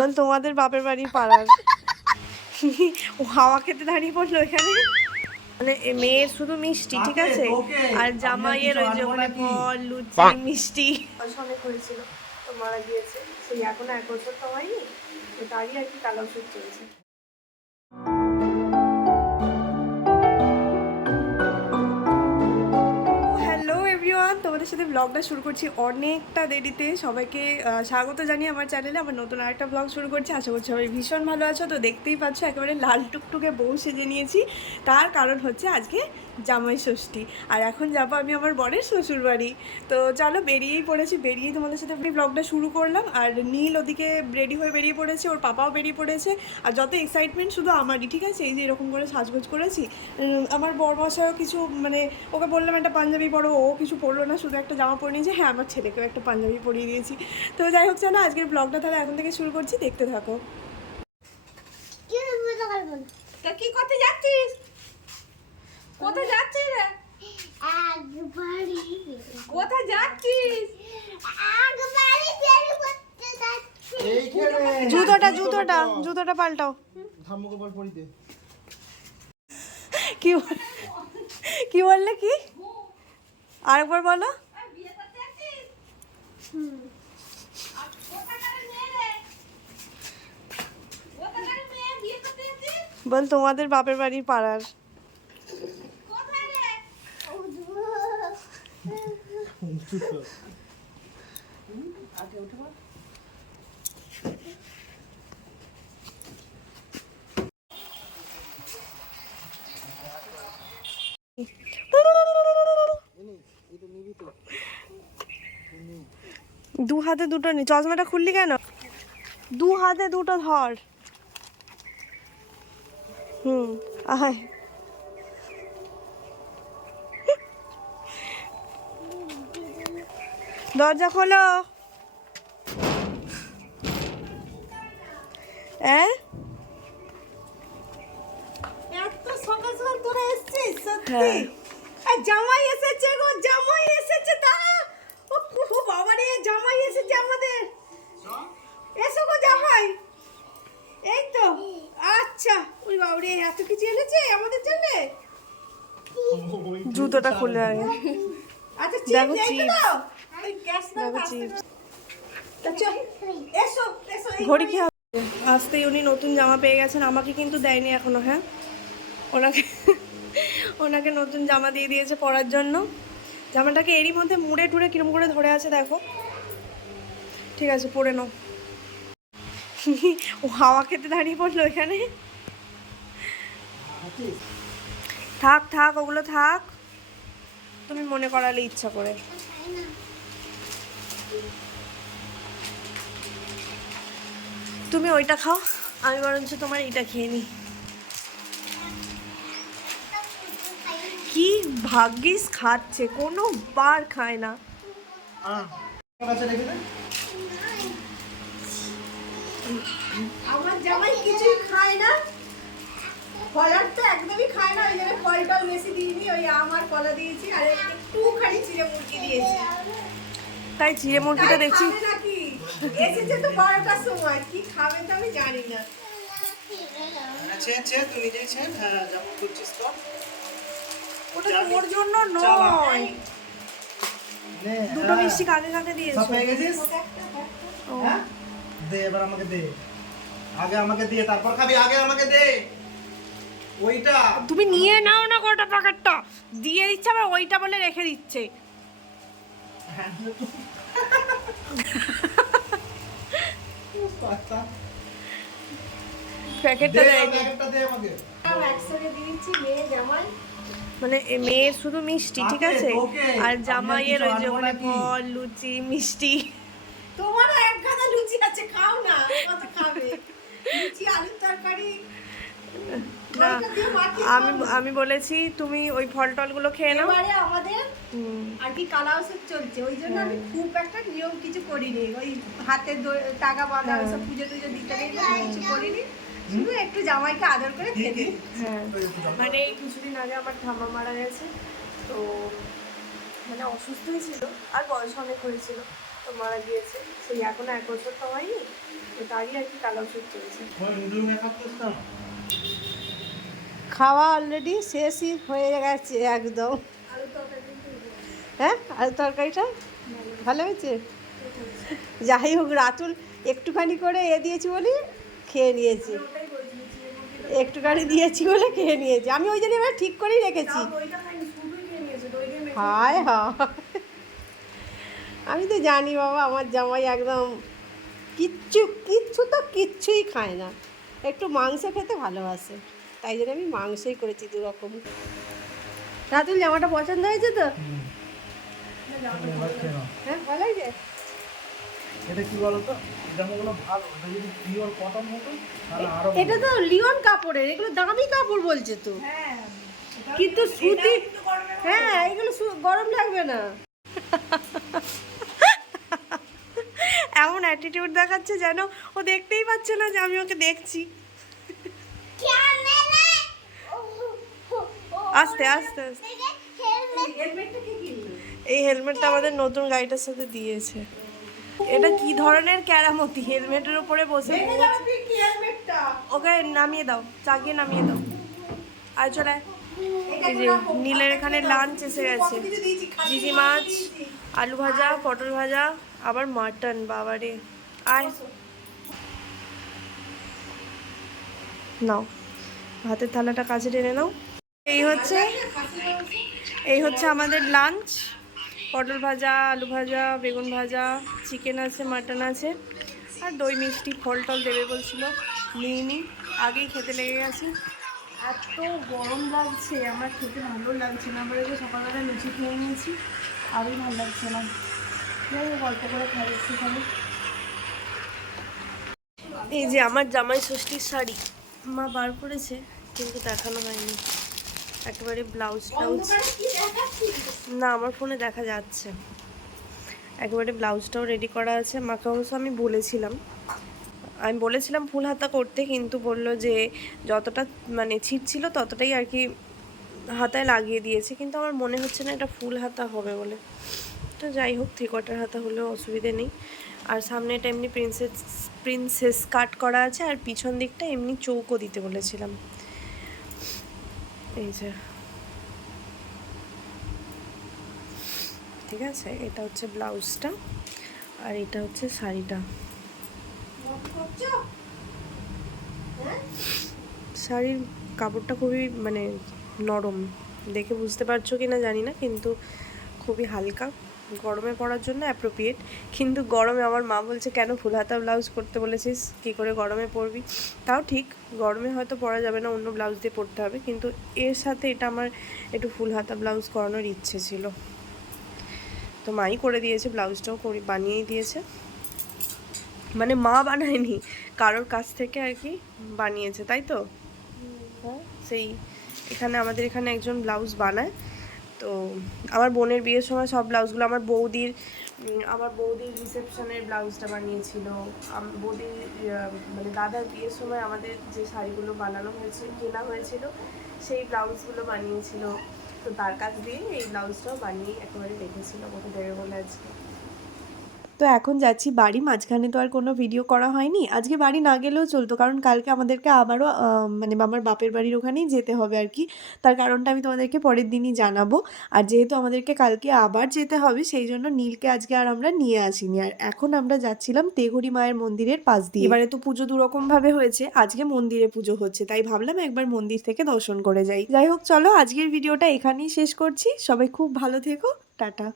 বল তোমাদের বাপের বাড়ি পাড়ার। ও হাওয়া খেতে দাঁড়িয়ে পড়লো এখানে। মানে মেয়ের শুধু মিষ্টি, ঠিক আছে, আর জামাইয়ের ওই যে ওখানে ফল লুচি মিষ্টি অনেক হয়েছিল, তো মারা গিয়েছে। সেই এখনো 1 বছর তো হয়নি, তো তারই আর কি কালো ওষুধ চলছে। তোমাদের সাথে ব্লগটা শুরু করছি অনেকটা দেরিতে। সবাইকে স্বাগত জানিয়ে আমার চ্যানেলে আমার নতুন আরেকটা ব্লগ শুরু করছি। আশা করছি সবাই ভীষণ ভালো আছো। তো দেখতেই পাচ্ছ একেবারে লাল টুকটুকে বউ সেজে নিয়েছি, তার কারণ হচ্ছে আজকে জামাই ষষ্ঠী, আর এখন যাবো আমি আমার বরের শ্বশুর বাড়ি। তো চলো বেরিয়েই পড়েছি, বেরিয়েই তোমাদের সাথে ব্লগটা শুরু করলাম। আর নীল ওদিকে রেডি হয়ে বেরিয়ে পড়েছে, ওর পাপাও বেরিয়ে পড়েছে। আর যত এক্সাইটমেন্ট শুধু আমারই, ঠিক আছে। এই যে এরকম করে সাজগোজ করেছি। আমার বরমশাইও কিছু, মানে ওকে বললাম একটা পাঞ্জাবি পরো, ও কিছু পরলো না, শুধু একটা জামা পরে নিয়েছে। হ্যাঁ, আমার ছেলেকেও একটা পাঞ্জাবি পরিয়ে দিয়েছি। তো যাই হোক, চলো আজকের ব্লগটা তাহলে এখন থেকে শুরু করছি, দেখতে থাকো। কি করতে যাচ্ছিস? কোথায় যাচ্ছিস রে? কোথায় যাচ্ছিস? জুতোটা পাল্টাও। কি বললে? কি আরেকবার বলো। বল তোমাদের বাপের বাড়ি পাড়ার। দু হাতে দুটো নি, চশমাটা খুললি কেন? দু হাতে দুটো ধর। আয়। দরজা খোলো। এত সকাল সকাল তোরা এসেছিস? সত্যি? জামাই এসেছে গো, জামাই এসেছে। দাঁড়া, ও বাবা রে, জামাই এসেছে আমাদের। এসো গো জামাই। এই তো, আচ্ছা। ওই বাবা রে, এত কিছু এনেছে আমাদের জন্য। জুতোটা খুলে আগে। আচ্ছা, দেখো চিপস। দেখো চিপস। এসো এসো। ঘড়ি কি হবে? আসতেই উনি নতুন জামা পেয়ে গেছেন, আমাকে কিন্তু দেয়নি এখনো। হ্যাঁ, ওনাকে নতুন জামা দিয়ে দিয়েছে পরার জন্য। জামাটাকে এরই মধ্যে মুড়ে টুড়ে কিরম করে ধরে আছে দেখো। ঠিক আছে, পরে নাও। ও হাওয়া খেতে দাঁড়িয়ে পড়লো এখানে। থাক থাক, ওগুলো থাক, তুমি মনে করালে ইচ্ছা করে। তুমি ওইটা খাও, আমি বরঞ্চ তোমার এইটা খেয়ে নিই। কি ভাগ্যিস খাচ্ছে, কোনো বার খায় না। আমার জামাই কিছুই খায় না, ফলার তো একদমই খায় না। ওই জন্য ফলটাও বেশি দিইনি, ওই আমার কলা দিয়েছি আর একটুখানি চিড়ে মুরগি দিয়েছি। তাই চিড়ে মুরগিটা দেখছি নাকি এসেছে তো 12টার সময়, কি খাবে তো আমি জানি না। তুই দিয়েছেন, হ্যাঁ যেমন করছিস তো। ওটা তোর জন্য নয়, দুটো মিষ্টি কাকে কাকে দিয়েছো? সব পেয়ে গেছিস? হ্যাঁ দে, এবার আমাকে দে। আগে আমাকে দিয়ে তারপর খাবি, আগে আমাকে দে। ওইটা তুমি নিয়ে নাও না, গোটা প্যাকেটটা দিয়ে দিচ্ছে, আবার ওইটা বলে রেখে দিচ্ছে। প্যাকেটটা দে, প্যাকেটটা দে আমাকে। একসাথে দিয়েছি মেয়ে জামাই, মানে মেয়ের শুধু মিষ্টি, ঠিক আছে, আর জামাইয়ের ওই যে ওখানে ফল লুচি মিষ্টি। তোমারও এক গাদা লুচি আছে, খাও না, কত খাবে? লুচি আলুর তরকারি। আমি বলেছি তুমি ওই ফল টলগুলো খেয়ে নাও। এবারে আমাদের আর কি কালা ওষুধ চলছে, ওই জন্য আমি খুব একটা নিয়ম কিছু করিনি। ওই হাতে টাকা বাঁধা ওসব পুজো টুজো দিতে নেই, কিছু করিনি, শুধু একটু জামাইকে আদর করে খেতে। হ্যাঁ, মানে এই কিছুদিন আগে আমার ঠাম্মা মারা গেছে, তো মানে অসুস্থই ছিল আর বয়স অনেক হয়েছিল, তো মারা গিয়েছে, সেই এখনো 1 বছর তো হয়নি, তো তারই আর কি কালো ওষুধ চলছে। খাওয়া অলরেডি শেষই হয়ে গেছে একদম। হ্যাঁ, আলু তরকারিটা ভালো হয়েছে। যাই হোক, রাতুল একটুখানি করে দিয়েছি বলি খেয়ে নিয়েছি, একটুখানি দিয়েছি বলে খেয়ে নিয়েছি। আমি ওই জন্য এবার ঠিক করেই রেখেছি। হায় হায়, আমি তো জানি বাবা আমার জামাই একদম কিচ্ছু তো কিচ্ছুই খায় না, একটু মাংস খেতে ভালোবাসে, তাই জন্য আমি মাংসই করেছি 2 রকম। রাতুল জামাটা পছন্দ হয়েছে তো? হ্যাঁ, ভালো হয়েছে। এটা কি বলতো, জামাগুলো ভালো, এটা যদি পিওর কটন হতো তাহলে আরো এটা তো লিওন কাপড়ের, এগুলো দামি কাপড় বলছে তো। হ্যাঁ, কিন্তু সুতি। হ্যাঁ, এগুলো গরম লাগবে না। এমন অ্যাটিটিউড দেখাচ্ছে যেন ও দেখতেই পাচ্ছে না যে আমি ওকে দেখছি। আস্তে আস্তে আস্তে। এই হেলমেটটা আমাদের নতুন গাড়িটার সাথে দিয়েছে। এটা কি ধরনের কেরামতি, হেলমেটের উপরে বসে ওকে নামিয়ে দাও, চাগিয়ে নামিয়ে দাও। আর চলে, এই যে নীলের এখানে লাঞ্চ এসে গেছে। জিজি মাছ, আলু ভাজা, পটল ভাজা, আবার মাটন, বাবারে। আয় নাও, ভাতের থালাটা কাছে টেনে নাও। এই হচ্ছে আমাদের লাঞ্চ। পটল ভাজা, আলু ভাজা, বেগুন ভাজা, চিকেন আছে, মাটন আছে, আর দই মিষ্টি। ফল টল দেবে বলছিল, নিয়ে নিই, আগেই খেতে লেগে গেছি। এত গরম লাগছে, আমার খেতে ভালো লাগছে না। আবার যে সকালবেলা লুচি খেয়ে নিয়েছি, আরই ভালো লাগছে না। যাই হোক, অল্প করে খাই একটুখানি। এই যে আমার জামাই ষষ্ঠীর শাড়ি মা বার করেছে, কিন্তু দেখানো হয়নি একেবারে। ব্লাউজ টাউজ না, আমার ফোনে দেখা যাচ্ছে একেবারে। ব্লাউজটাও রেডি করা আছে। মাকে অবশ্য আমি বলেছিলাম ফুল হাতা করতে, কিন্তু বললো যে যতটা মানে ছিট ছিল ততটাই আর কি হাতায় লাগিয়ে দিয়েছে, কিন্তু আমার মনে হচ্ছে না এটা ফুল হাতা হবে বলে। তো যাই হোক, 3/4 হাতা হলেও অসুবিধে নেই। আর সামনেটা এমনি প্রিন্সেস কাট করা আছে, আর পিছন দিকটা এমনি চৌকো দিতে বলেছিলাম। এই যে, ঠিক আছে, এটা হচ্ছে ব্লাউজটা, আর এটা হচ্ছে শাড়িটা। শাড়ির কাপড়টা খুবই মানে নরম, দেখে বুঝতে পারছো কি না জানি না, কিন্তু খুবই হালকা, গরমে পরার জন্য অ্যাপ্রোপ্রিয়েট। কিন্তু গরমে আমার মা বলছে কেন ফুল হাতা ব্লাউজ করতে বলেছিস, কী করে গরমে পরবি। তাও ঠিক, গরমে হয়তো পরা যাবে না, অন্য ব্লাউজ দিয়ে পরতে হবে, কিন্তু এর সাথে এটা আমার একটু ফুল হাতা ব্লাউজ করানোর ইচ্ছে ছিল। তো মাই করে দিয়েছে, ব্লাউজটাও বানিয়েই দিয়েছে, মানে মা বানায়নি, কারোর কাছ থেকে আর কি বানিয়েছে, তাই তো। হ্যাঁ, সেই এখানে আমাদের এখানে একজন ব্লাউজ বানায়। তো আমার বোনের বিয়ের সময় সব ব্লাউজগুলো আমার বৌদির রিসেপশনের ব্লাউজটা বানিয়েছিল। বৌদির মানে দাদার বিয়ের সময় আমাদের যে শাড়িগুলো কেনা হয়েছিল, সেই ব্লাউজগুলো বানিয়েছিল। তো তার কাছ দিয়ে এই ব্লাউজটাও বানিয়ে একেবারে রেখেছিল, ওকে দেবে বলে আজকে। তো এখন যাচ্ছি বাড়ি। মাঝখানে তো আর কোনো ভিডিও করা হয়নি। আজকে বাড়ি না গেলেও চলতো, কারণ কালকে আমাদেরকে আবারও মানে আমার বাপের বাড়ির ওখানেই যেতে হবে আর কি। তার কারণটা আমি তোমাদেরকে পরের দিনই জানাবো। আর যেহেতু আমাদেরকে কালকে আবার যেতে হবে, সেই জন্য নীলকে আজকে আর আমরা নিয়ে আসিনি। আর এখন আমরা যাচ্ছিলাম তেঘরি মায়ের মন্দিরের পাশ দিয়ে। এবারে তো পুজো 2 রকমভাবে হয়েছে, আজকে মন্দিরে পুজো হচ্ছে, তাই ভাবলাম একবার মন্দির থেকে দর্শন করে যাই। যাই হোক, চলো আজকের ভিডিওটা এখানেই শেষ করছি। সবাই খুব ভালো থেকো, টাটা।